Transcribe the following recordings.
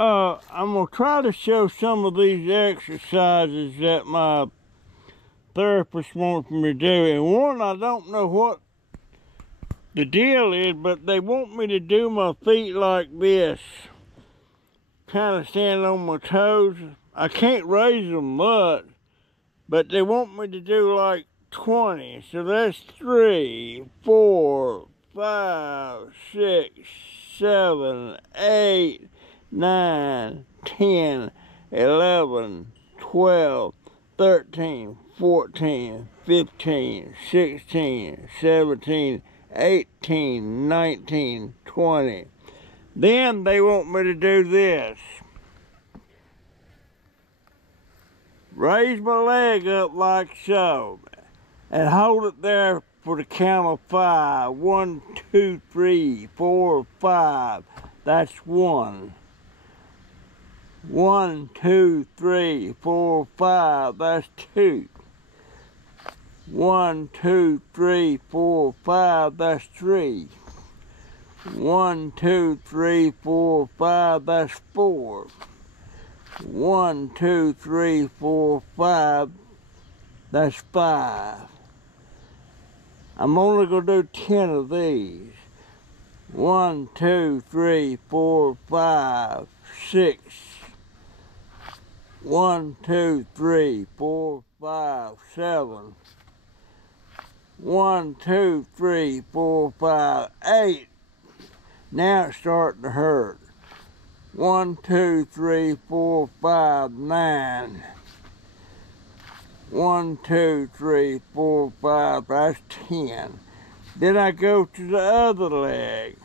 I'm going to try to show some of these exercises that my therapist wants me to do. And one, I don't know what the deal is, but they want me to do my feet like this. Kind of stand on my toes. I can't raise them much, but they want me to do like 20. So that's 3, 4, 5, 6, 7, 8, 9, 10, 11, 12, 13, 14, 15, 16, 17, 18, 19, 20. Then they want me to do this. Raise my leg up like so, and hold it there for the count of 5. 1, 2, 3, 4, 5. That's 1. 1, 2, 3, 4, 5. That's 2. 1, 2, 3, 4, 5. That's 3. 1, 2, 3, 4, 5. That's 4. 1, 2, 3, 4, 5. That's 5. I'm only going to do 10 of these. 1, 2, 3, 4, 5, 6. 1, 2, 3, 4, 5, 7. 1, 2, 3, 4, 5, 8. Now it's starting to hurt. 1, 2, 3, 4, 5, 9. 1, 2, 3, 4, 5, that's 10. Then I go to the other leg.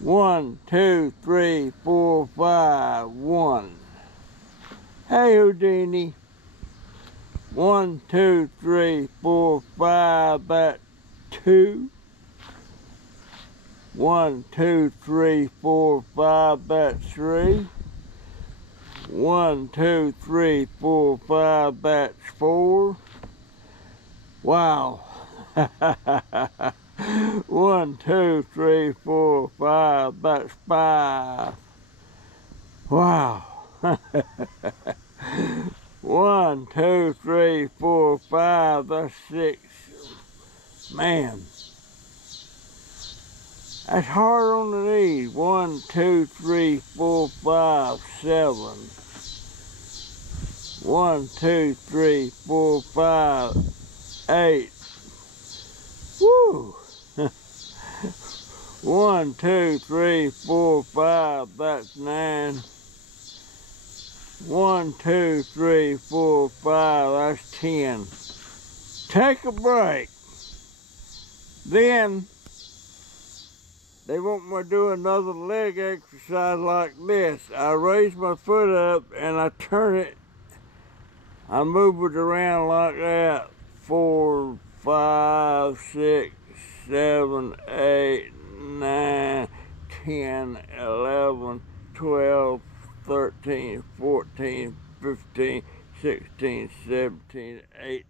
1, 2, 3, 4, 5, 1. Hey, Houdini. 1, 2, 3, 4, 5, that's 2. 1, 2, 3, 4, 5, that's 3. 1, 2, 3, 4, 5, that's 4. Wow. 1, 2, 3, 4, 5, that's 5. Wow. 1, 2, 3, 4, 5, that's 6. Man. That's hard on the knees. 1, 2, 3, 4, 5, 7. 1, 2, 3, 4, 5, 8. Woo! 1, 2, 3, 4, 5, that's 9. 1, 2, 3, 4, 5, that's 10. Take a break. Then they want me to do another leg exercise like this. I raise my foot up and I turn it. I move it around like that. 4, 5, 6, 7, 8, 9, 10, 11, 12, 13, 14, 15, 16, 17, 18,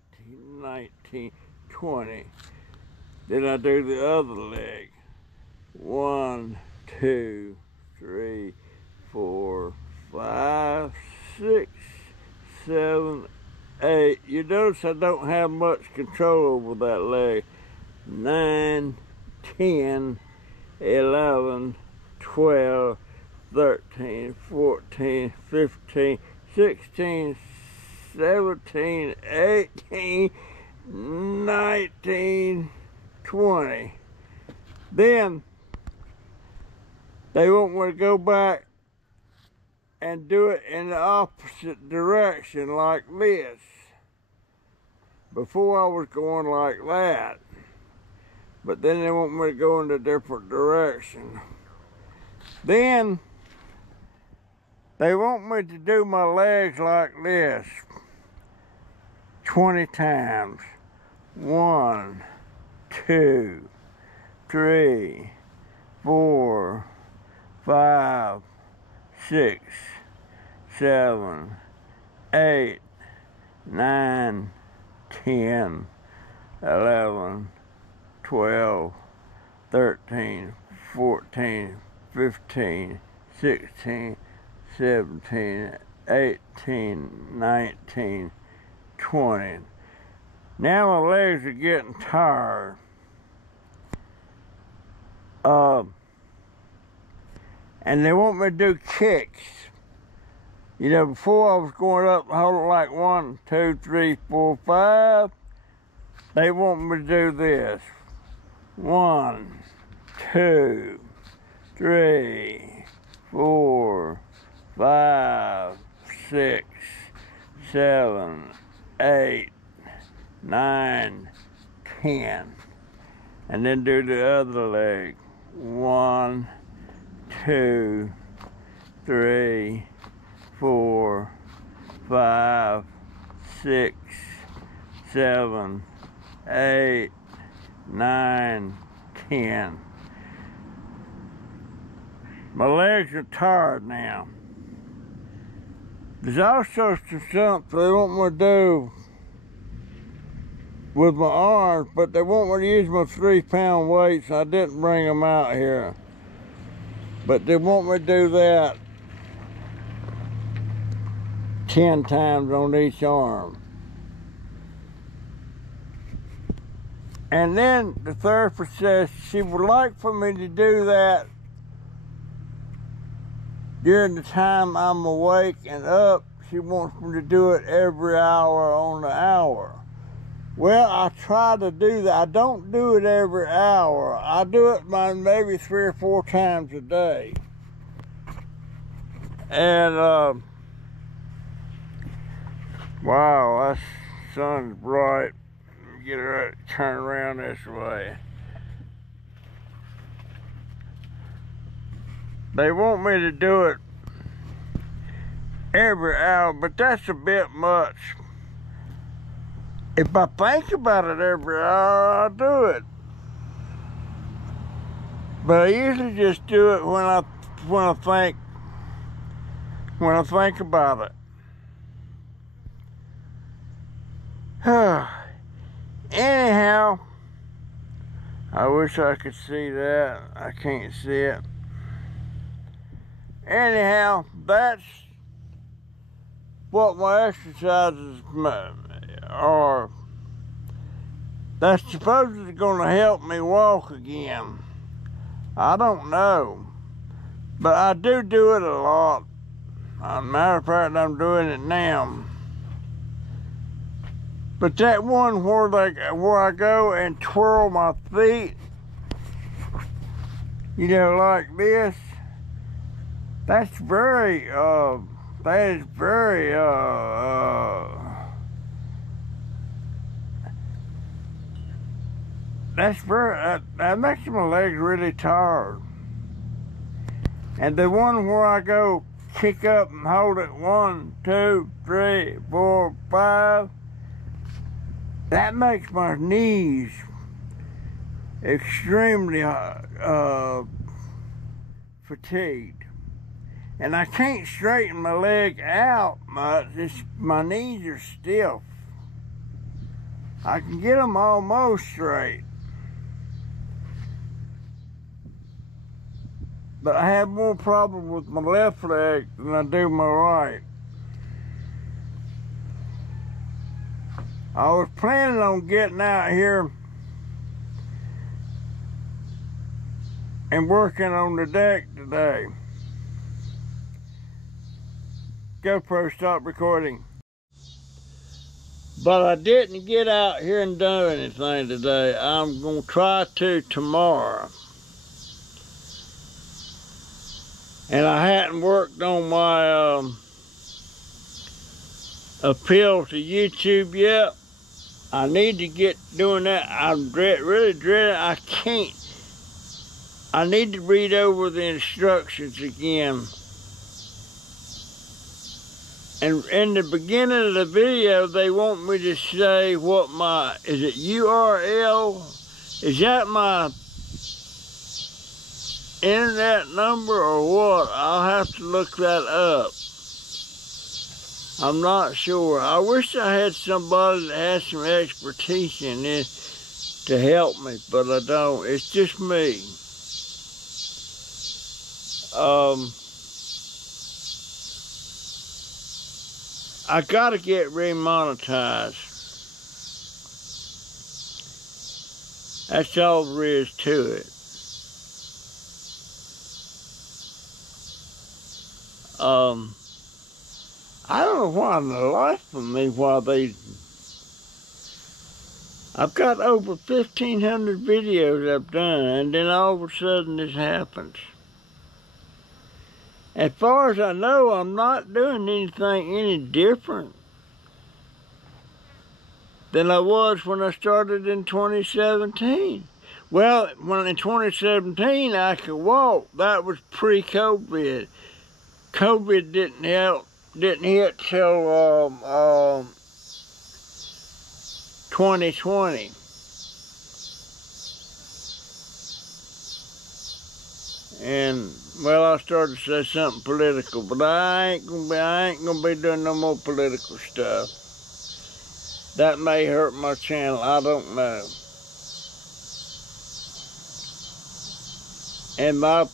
19, 20. Then I do the other leg. 1, 2, 3, 4, 5, 6, 7, 8. You notice I don't have much control over that leg. 9, 10, 11, 12, 13, 14, 15, 16, 17, 18, 19, 20. Then they want me to go back and do it in the opposite direction like this. Before I was going like that, but then they want me to go in a different direction. Then they want me to do my legs like this 20 times. 1, 2, 3, 4, 5, 6, 7, 8, 9, 10, 11, 12, 13, 14, 15, 16, 17, 18, 19, 20. Now my legs are getting tired. And they want me to do kicks. You know, before I was going up, holding like 1, 2, 3, 4, 5. They want me to do this. 1, 2, 3, 4, 5, 6, 7, 8, 9, 10. And then do the other leg. 1, 2, 3, 4, 5, 6, 7, 8, 9, 10. My legs are tired now. There's also something they want me to do with my arms, but they want me to use my 3-pound weights. I didn't bring them out here. But they want me to do that 10 times on each arm. And then the therapist says she would like for me to do that during the time I'm awake and up. She wants me to do it every hour on the hour. Well, I try to do that. I don't do it every hour. I do it maybe 3 or 4 times a day. And, wow, that sun's bright. Get her turn around this way. They want me to do it every hour, but that's a bit much. If I think about it every hour, I'll do it. But I usually just do it when I think about it. Anyhow, I wish I could see that. I can't see it. Anyhow, that's what my exercises are. That's supposedly going to help me walk again. I don't know. But I do it a lot. As a matter of fact, I'm doing it now. But that one where I go and twirl my feet, you know, like this, that's very, that makes my legs really tired. And the one where I go kick up and hold it 1, 2, 3, 4, 5, that makes my knees extremely fatigued. And I can't straighten my leg out much. My knees are stiff. I can get them almost straight. But I have more problem with my left leg than I do my right. I was planning on getting out here and working on the deck today. GoPro, stop recording. But I didn't get out here and do anything today. I'm going to try to tomorrow. And I hadn't worked on my appeal to YouTube yet. I need to get doing that. I'm really dreading. I can't. I need to read over the instructions again. And in the beginning of the video, they want me to say what my, is it URL? Is that my internet number or what? I'll have to look that up. I'm not sure. I wish I had somebody that has some expertise in this to help me, but I don't. It's just me. I gotta get remonetized. That's all there is to it. I don't know why in the life of me I've got over 1,500 videos I've done, and then all of a sudden this happens. As far as I know, I'm not doing anything any different than I was when I started in 2017. Well, when in 2017 I could walk, that was pre-COVID. COVID didn't hit till 2020. And well, I started to say something political, but I ain't gonna be doing no more political stuff. That may hurt my channel, I don't know. And my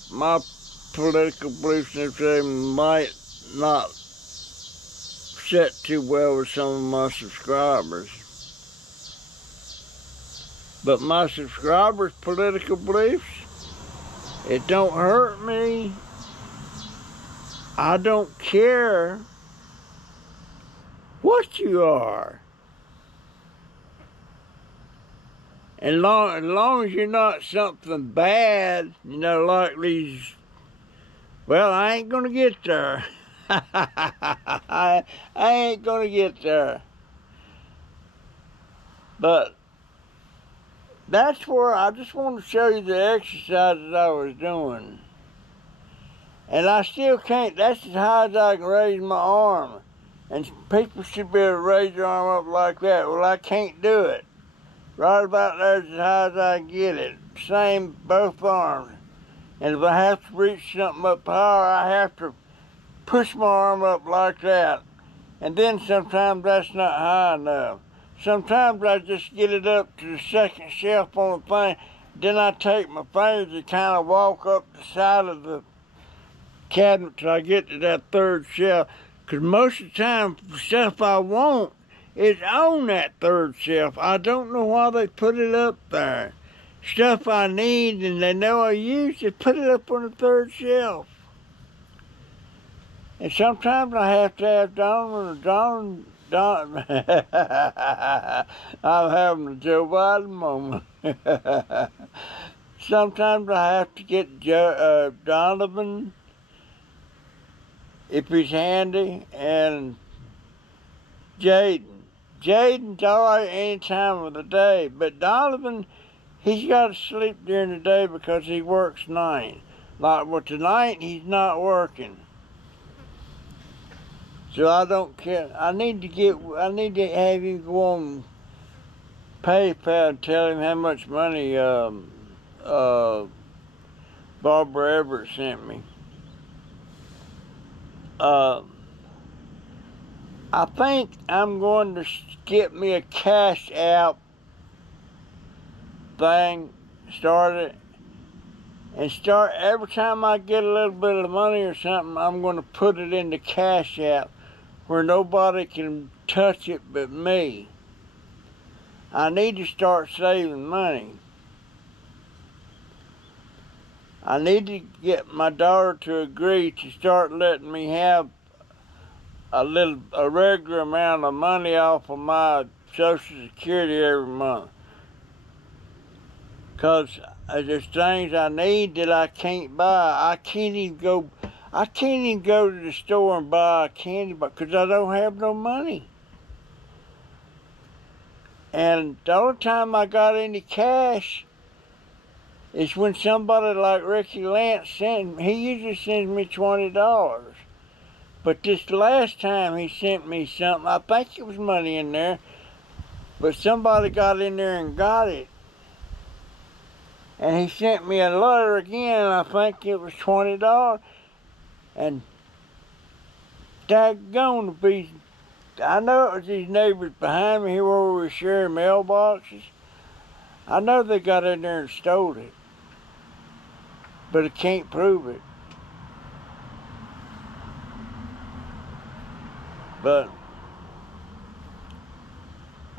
political beliefs might not sit too well with some of my subscribers. But my subscribers' political beliefs, it don't hurt me. I don't care what you are. As long as you're not something bad, you know, like these, well, I ain't gonna get there. I ain't gonna get there. But that's where I just want to show you the exercises I was doing. And I still can't, that's as high as I can raise my arm. And people should be able to raise their arm up like that. Well, I can't do it. Right about there is as high as I can get it. Same, both arms. And if I have to reach something up higher, I have to push my arm up like that. And then sometimes that's not high enough. Sometimes I just get it up to the second shelf on the thing. Then I take my fingers and kind of walk up the side of the cabinet till I get to that third shelf. Because most of the time, the stuff I want is on that third shelf. I don't know why they put it up there. Stuff I need and they know I use, they put it up on the third shelf. And sometimes I have to have Don. I'm having a Joe Biden moment. Sometimes I have to get Donovan, if he's handy, and Jaden. Jaden's all right any time of the day, but Donovan, he's got to sleep during the day because he works night. Like, well, tonight he's not working. So I don't care. I need to have you go on PayPal and tell him how much money Barbara Everett sent me. I think I'm going to get me a Cash App thing started, and start every time I get a little bit of money or something, I'm going to put it into Cash App where nobody can touch it but me. I need to start saving money. I need to get my daughter to agree to start letting me have a regular amount of money off of my Social Security every month. Because there's things I need that I can't buy. I can't even go to the store and buy a candy bar because I don't have no money. And the only time I got any cash is when somebody like Ricky Lance he usually sends me $20. But this last time he sent me something, I think it was money in there, but somebody got in there and got it. And he sent me a letter again, and I think it was $20. And daggone be, I know it was these neighbors behind me here where we were sharing mailboxes. I know they got in there and stole it, but I can't prove it. But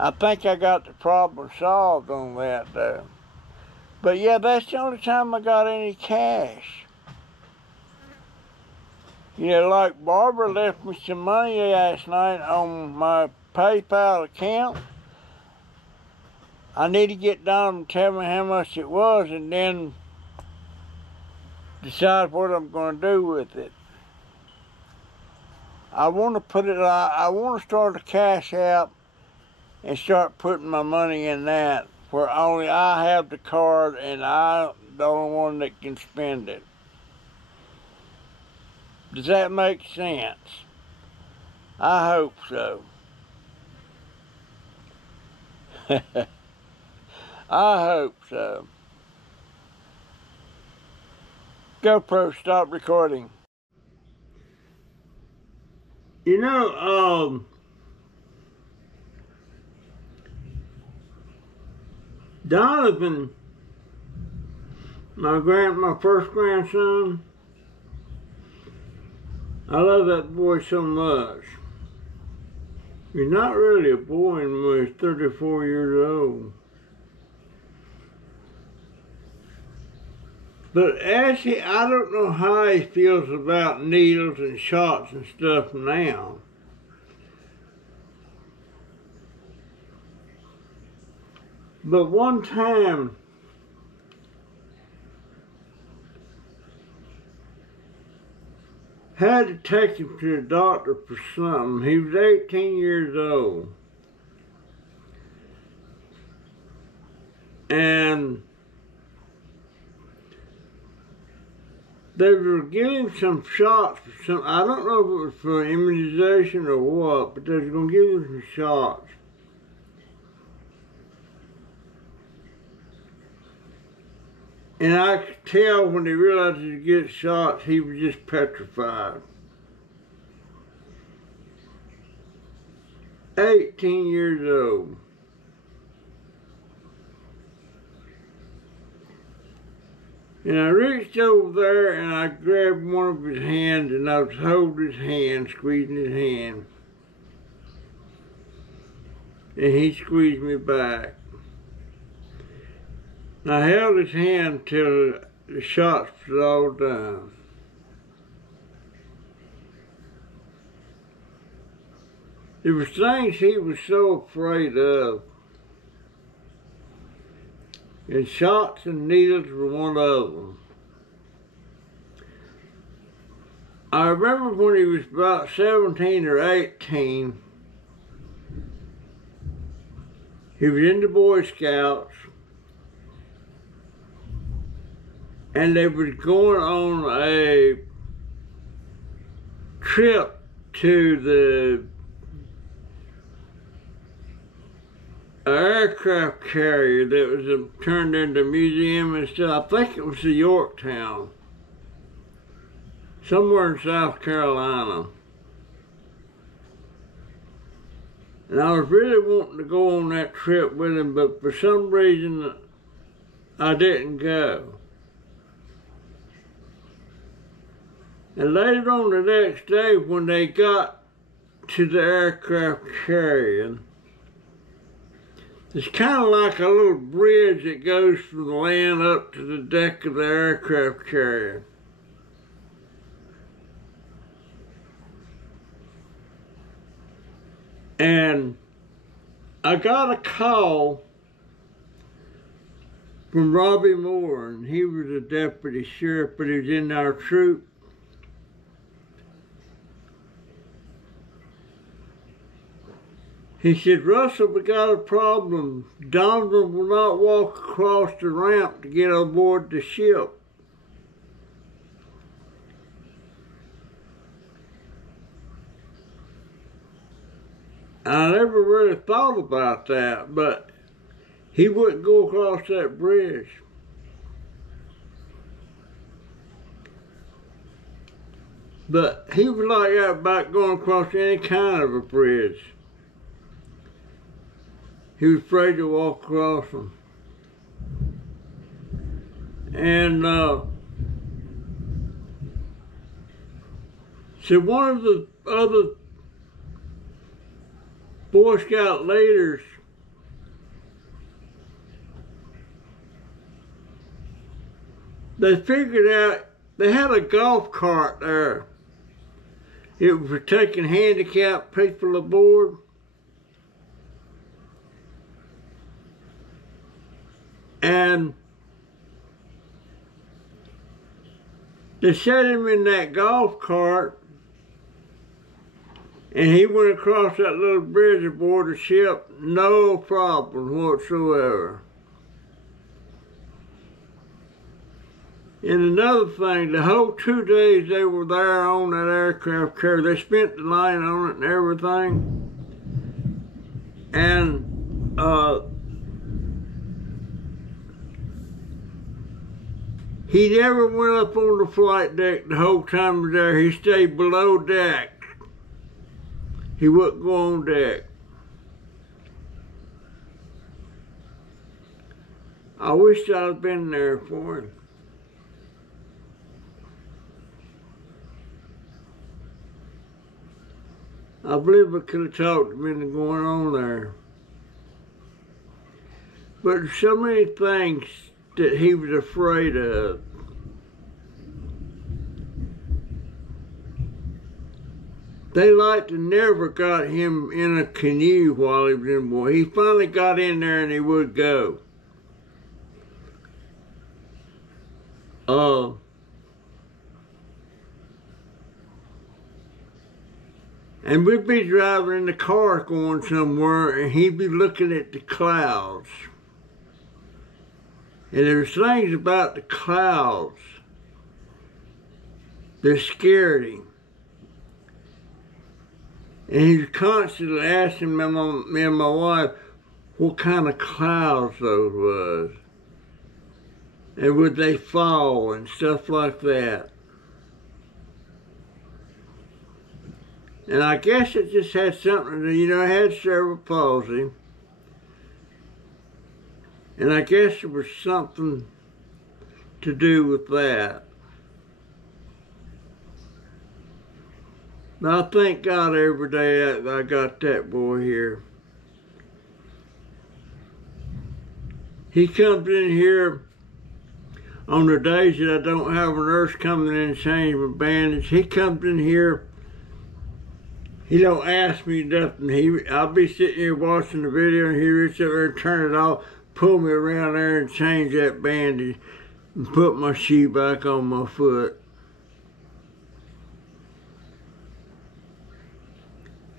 I think I got the problem solved on that, though. But yeah, that's the only time I got any cash. You know, like Barbara left me some money last night on my PayPal account. I need to get Don to tell me how much it was and then decide what I'm going to do with it. I want to put it, I want to start a cash app and start putting my money in that, where only I have the card and I'm the only one that can spend it. Does that make sense? I hope so. I hope so. GoPro, stop recording. You know, Donovan, my first grandson, I love that boy so much. He's not really a boy anymore, he's 34 years old. But actually, I don't know how he feels about needles and shots and stuff now. But one time, had to take him to the doctor for something. He was 18 years old. And they were giving some shots for some, I don't know if it was for immunization or what, but they were going to give him some shots. And I could tell when he realized he'd get shots, he was just petrified. 18 years old. And I reached over there and I grabbed one of his hands and I was holding his hand, squeezing his hand. And he squeezed me back. And I held his hand till the shots was all done. There was things he was so afraid of. And shots and needles were one of them. I remember when he was about 17 or 18, he was in the Boy Scouts, and they was going on a trip to the aircraft carrier that was turned into a museum and stuff. I think it was the Yorktown, somewhere in South Carolina. And I was really wanting to go on that trip with him, but for some reason I didn't go. And later on the next day, when they got to the aircraft carrier, it's kind of like a little bridge that goes from the land up to the deck of the aircraft carrier. And I got a call from Robbie Moore, and he was a deputy sheriff, but he was in our troop. He said, "Russell, we got a problem. Donovan will not walk across the ramp to get aboard the ship." I never really thought about that, but he wouldn't go across that bridge. But he was like that about going across any kind of a bridge. He was afraid to walk across them. And so one of the other Boy Scout leaders they figured out they had a golf cart there. It was for taking handicapped people aboard. And they set him in that golf cart, and he went across that little bridge aboard the ship, no problem whatsoever. And another thing, the whole 2 days they were there on that aircraft carrier, they spent the night on it and everything. And he never went up on the flight deck the whole time he was there. He stayed below deck. He wouldn't go on deck. I wish I'd have been there for him. I believe I could have talked him into going on there. But there's so many things that he was afraid of. They like to never got him in a canoe while he was in war. He finally got in there and he would go. And we'd be driving in the car going somewhere, and he'd be looking at the clouds. And there's things about the clouds that scared him. And he was constantly asking me and my wife what kind of clouds those was. And would they fall and stuff like that. And I guess it just had something to, it had cerebral palsy. And I guess it was something to do with that. But I thank God every day that I got that boy here. He comes in here on the days that I don't have a nurse coming in and change my bandage. He comes in here. He don't ask me nothing. I'll be sitting here watching the video and he reaches over and turn it off, pull me around there and change that bandage and put my shoe back on my foot.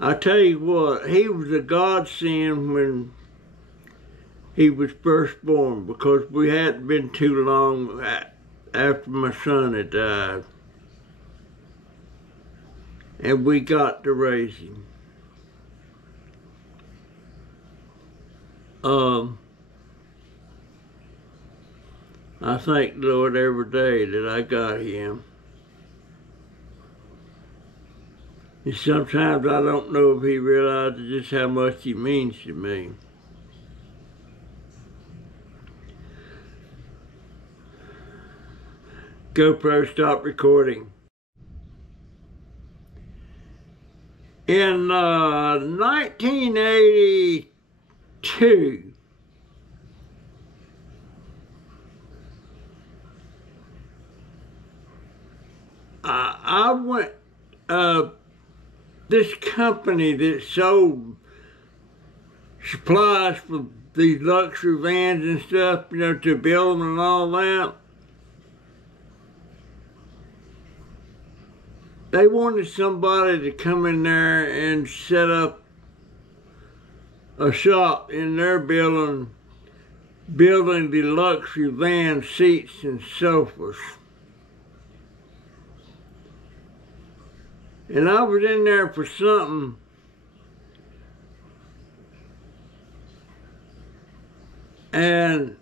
I tell you what, he was a godsend when he was first born, because we hadn't been too long after my son had died. And we got to raise him. I thank the Lord every day that I got him. And sometimes I don't know if he realizes just how much he means to me. GoPro, stop recording. In 1982, I went, this company that sold supplies for these luxury vans and stuff, to build them and all that, they wanted somebody to come in there and set up a shop in their building, building the luxury van seats and sofas. And I was in there for something. And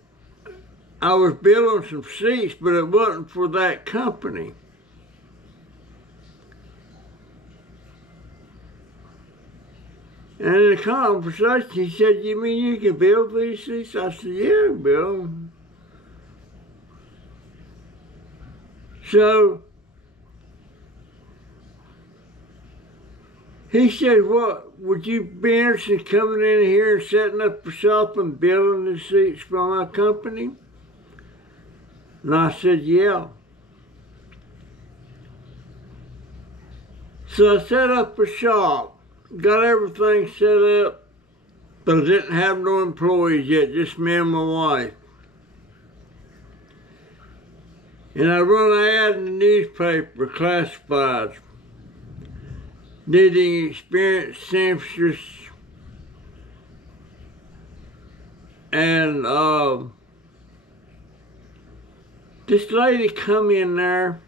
I was building some seats, but it wasn't for that company. And in the conversation, he said, "You mean you can build these seats?" I said, "Yeah, I can build them." So he said, "What, would you be interested in coming in here and setting up a shop and building the seats for my company?" And I said, yeah. So I set up a shop, got everything set up, but I didn't have no employees yet, just me and my wife. And I run an ad in the newspaper, classifieds, needing experienced seamstress. And this lady come in there.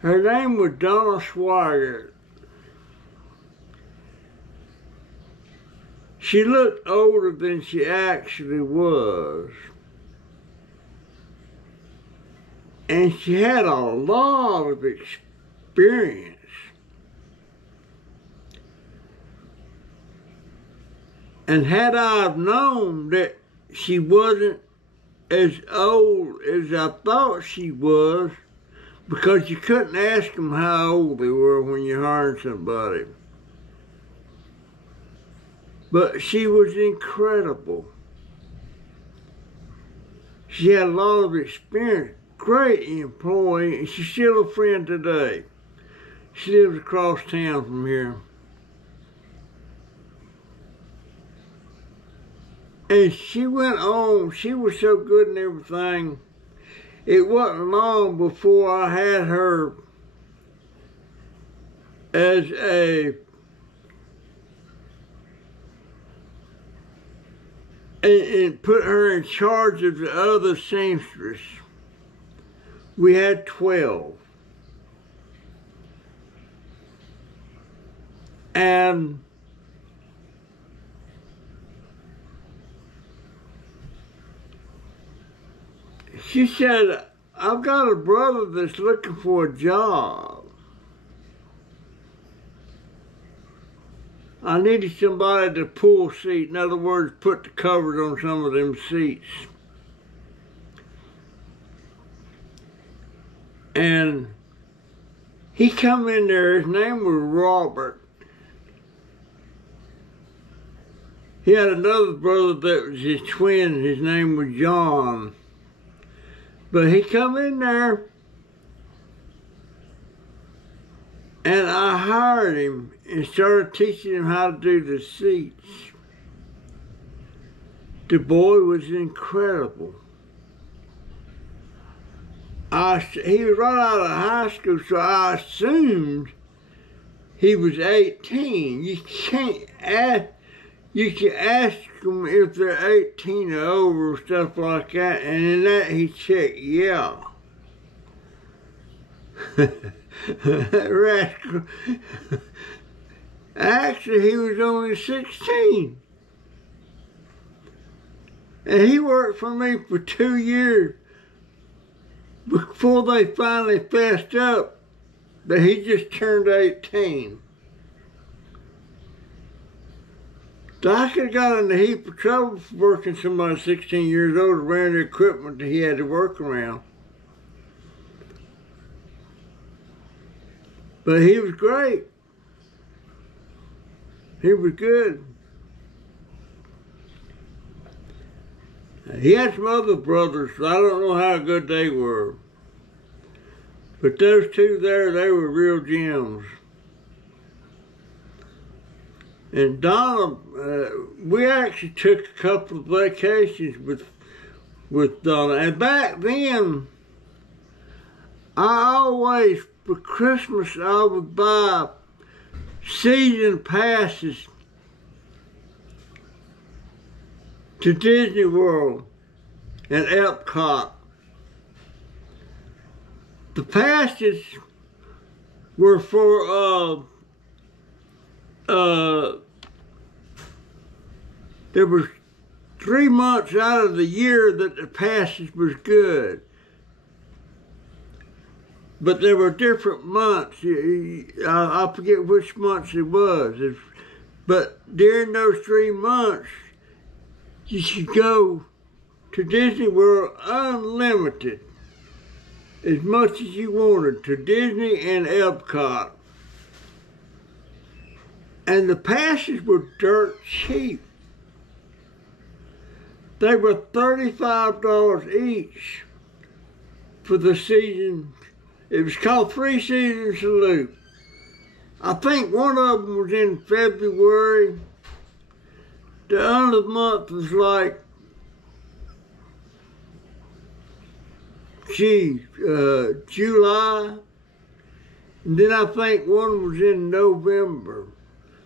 Her name was Donna Swigert. She looked older than she actually was. And she had a lot of experience. And had I known that she wasn't as old as I thought she was, because you couldn't ask them how old they were when you hired somebody. But she was incredible. She had a lot of experience, great employee, and she's still a friend today. She lives across town from here. And she went on, she was so good and everything. It wasn't long before I had her as and put her in charge of the other seamstress. We had 12. And she said, I've got a brother that's looking for a job. I needed somebody to pull seat. In other words, put the covers on some of them seats. And he come in there, his name was Robert. He had another brother that was his twin, his name was John. But he come in there, and I hired him and started teaching him how to do the seats. The boy was incredible. He was right out of high school, so I assumed he was 18. You can ask them if they're 18 or over, stuff like that, and in that he checked, yeah. Rascal. Actually, he was only 16. And he worked for me for 2 years before they finally fessed up that he just turned 18. So I could have got in a heap of trouble for working somebody 16 years old around the equipment that he had to work around. But he was great. He was good. He had some other brothers, so I don't know how good they were. But those two there, they were real gems. And Donna, we actually took a couple of vacations with Donna. And back then, I always, for Christmas, I would buy season passes to Disney World and Epcot. The passes were for, there was 3 months out of the year that the passage was good. But there were different months. I forget which months it was. But during those 3 months, you could go to Disney World unlimited, as much as you wanted, to Disney and Epcot. And the passes were dirt cheap. They were $35 each. for the season. It was called Three Seasons Salute. I think one of them was in February. The other month was like, July. And then I think one was in November.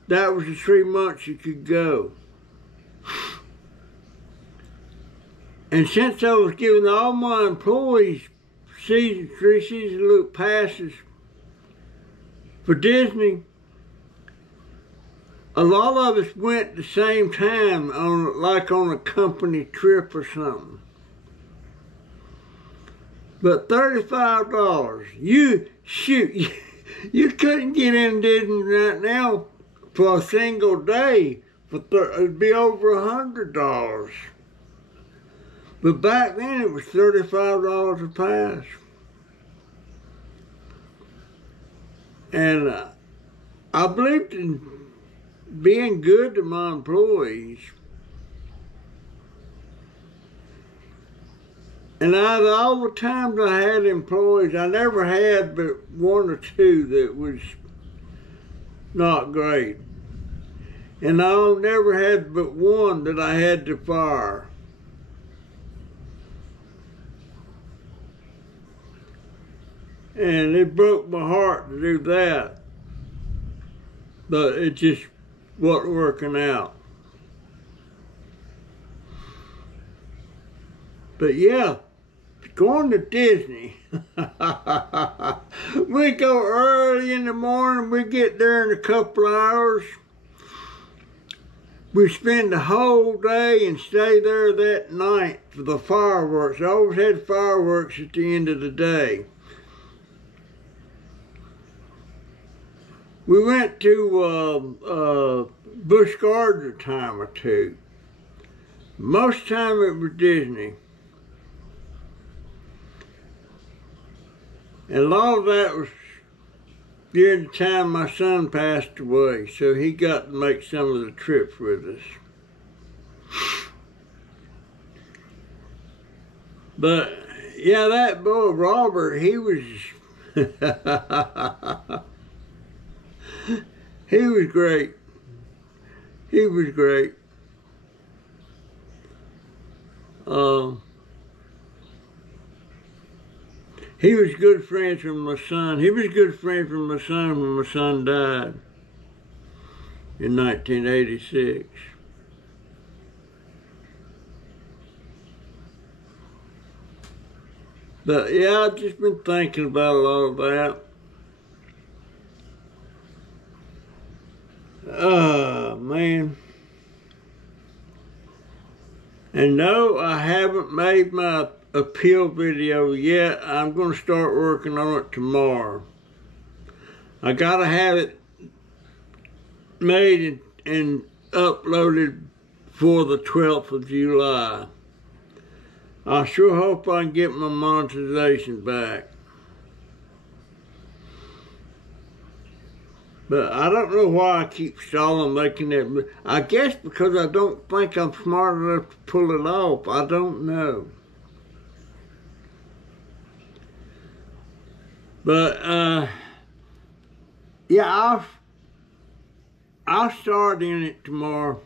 That was the 3 months you could go. And since I was giving all my employees three season look passes for Disney, a lot of us went the same time like on a company trip or something. But $35, you couldn't get in Disney right now for a single day it'd be over $100. But back then it was $35 a pass. And I believed in being good to my employees. And out of all the times I had employees, I never had but 1 or 2 that was not great. And I never had but 1 that I had to fire. And it broke my heart to do that. But it just wasn't working out. But yeah, going to Disney. We go early in the morning, we get there in a couple of hours. We spend the whole day and stay there that night for the fireworks. I always had fireworks at the end of the day. We went to Busch Gardens a time or 2. Most time it was Disney. And a lot of that was during the time my son passed away, so he got to make some of the trips with us. But yeah, that boy Robert, he was he was great. He was great. He was good friends with my son. He was good friends with my son when my son died in 1986. But yeah, I've just been thinking about a lot of that. Oh, man. And no, I haven't made my appeal video yet. I'm going to start working on it tomorrow. I got to have it made and uploaded for the 12th of July. I sure hope I can get my monetization back. But I don't know why I keep stalling making that. I guess because I don't think I'm smart enough to pull it off. I don't know. But yeah, I'll start in it tomorrow.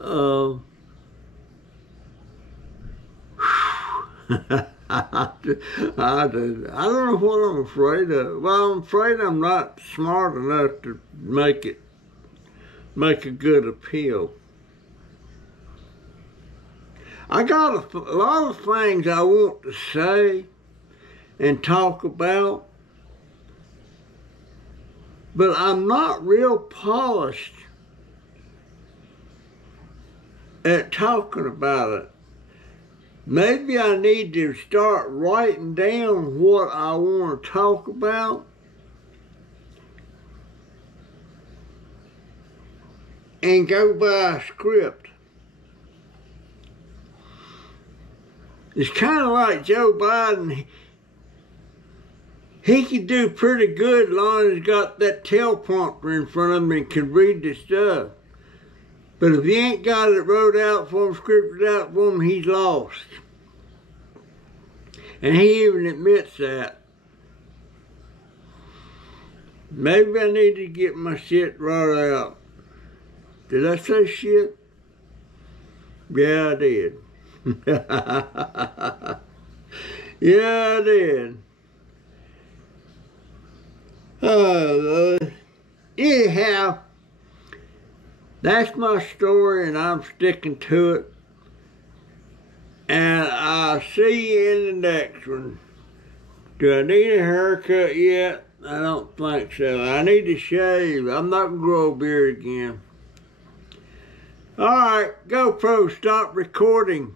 I don't know what I'm afraid of. Well, I'm afraid I'm not smart enough to make a good appeal. I got a lot of things I want to say and talk about, but I'm not real polished at talking about it. Maybe I need to start writing down what I want to talk about and go by a script. It's kind of like Joe Biden. He could do pretty good as long as he's got that teleprompter in front of him and can read the stuff. But if he ain't got it wrote out for him, scripted out for him, he's lost. And he even admits that. Maybe I need to get my shit right out. Did I say shit? Yeah, I did. Yeah, I did. Anyhow, that's my story and I'm sticking to it. And I'll see you in the next one. Do I need a haircut yet? I don't think so. I need to shave. I'm not going to grow a beard again. Alright, GoPro, stop recording.